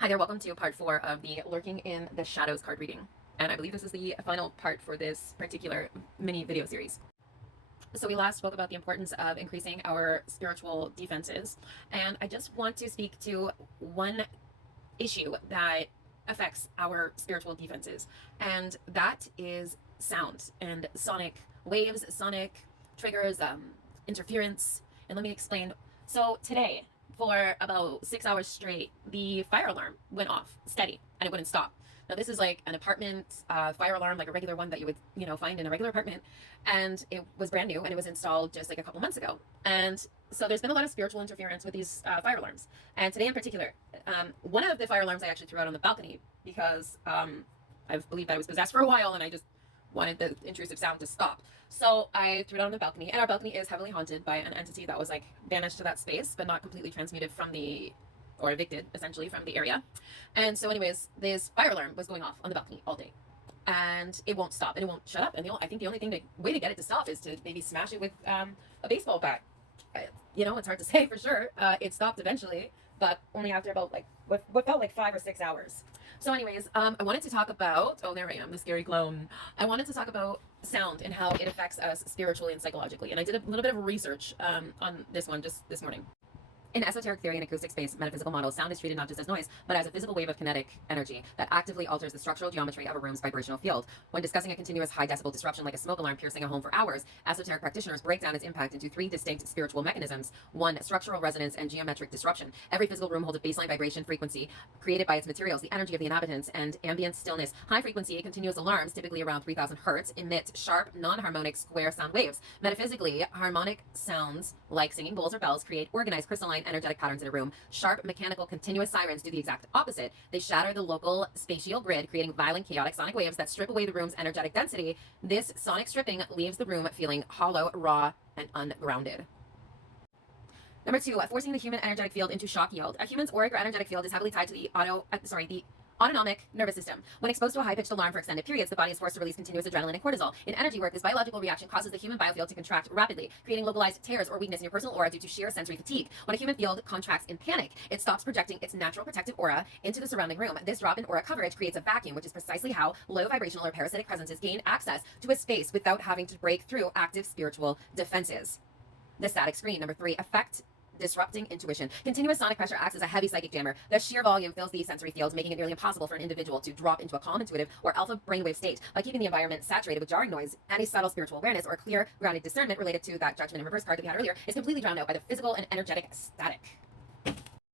Hi there, welcome to part 4 of the Lurking in the Shadows card reading. And I believe this is the final part for this particular mini video series. So we last spoke about the importance of increasing our spiritual defenses. And I just want to speak to one issue that affects our spiritual defenses. And that is sound and sonic waves, sonic triggers, interference. And let me explain. So today, for about 6 hours straight, the fire alarm went off steady and it wouldn't stop. Now this is like an apartment fire alarm, like a regular one that you would, find in a regular apartment. And it was brand new and it was installed just like a couple months ago. And so there's been a lot of spiritual interference with these fire alarms. And today in particular, one of the fire alarms I actually threw out on the balcony because I've believed that I was possessed for a while and I just wanted the intrusive sound to stop. So I threw it on the balcony, and our balcony is heavily haunted by an entity that was like banished to that space, but not completely transmuted from or evicted essentially from the area. And so anyways, this fire alarm was going off on the balcony all day. And it won't stop and it won't shut up. And I think the only way to get it to stop is to maybe smash it with a baseball bat. It's hard to say for sure. It stopped eventually, but only after about what felt like 5 or 6 hours. So anyways, I wanted to talk about, oh, there I am, the scary clone. I wanted to talk about sound and how it affects us spiritually and psychologically. And I did a little bit of research on this one just this morning. In esoteric theory and acoustic-based metaphysical models, sound is treated not just as noise, but as a physical wave of kinetic energy that actively alters the structural geometry of a room's vibrational field. When discussing a continuous high-decibel disruption like a smoke alarm piercing a home for hours, esoteric practitioners break down its impact into 3 distinct spiritual mechanisms. 1, structural resonance and geometric disruption. Every physical room holds a baseline vibration frequency created by its materials, the energy of the inhabitants, and ambient stillness. High-frequency continuous alarms, typically around 3,000 hertz, emit sharp, non-harmonic square sound waves. Metaphysically, harmonic sounds like singing bowls or bells create organized, crystalline, energetic patterns in a room. Sharp, mechanical, continuous sirens do the exact opposite. They shatter the local spatial grid, creating violent, chaotic sonic waves that strip away the room's energetic density. This sonic stripping leaves the room feeling hollow, raw, and ungrounded. Number 2, forcing the human energetic field into shock yield. A human's auric or energetic field is heavily tied to the autonomic nervous system. When exposed to a high-pitched alarm for extended periods, the body is forced to release continuous adrenaline and cortisol. In energy work, this biological reaction causes the human biofield to contract rapidly, creating localized tears or weakness in your personal aura due to sheer sensory fatigue. When a human field contracts in panic, it stops projecting its natural protective aura into the surrounding room. This drop in aura coverage creates a vacuum, which is precisely how low vibrational or parasitic presences gain access to a space without having to break through active spiritual defenses. The static screen. Number 3, effect disrupting intuition. Continuous sonic pressure acts as a heavy psychic jammer. The sheer volume fills these sensory fields, making it nearly impossible for an individual to drop into a calm, intuitive, or alpha brainwave state. By keeping the environment saturated with jarring noise, any subtle spiritual awareness or clear, grounded discernment related to that judgment and reverse card that we had earlier is completely drowned out by the physical and energetic static.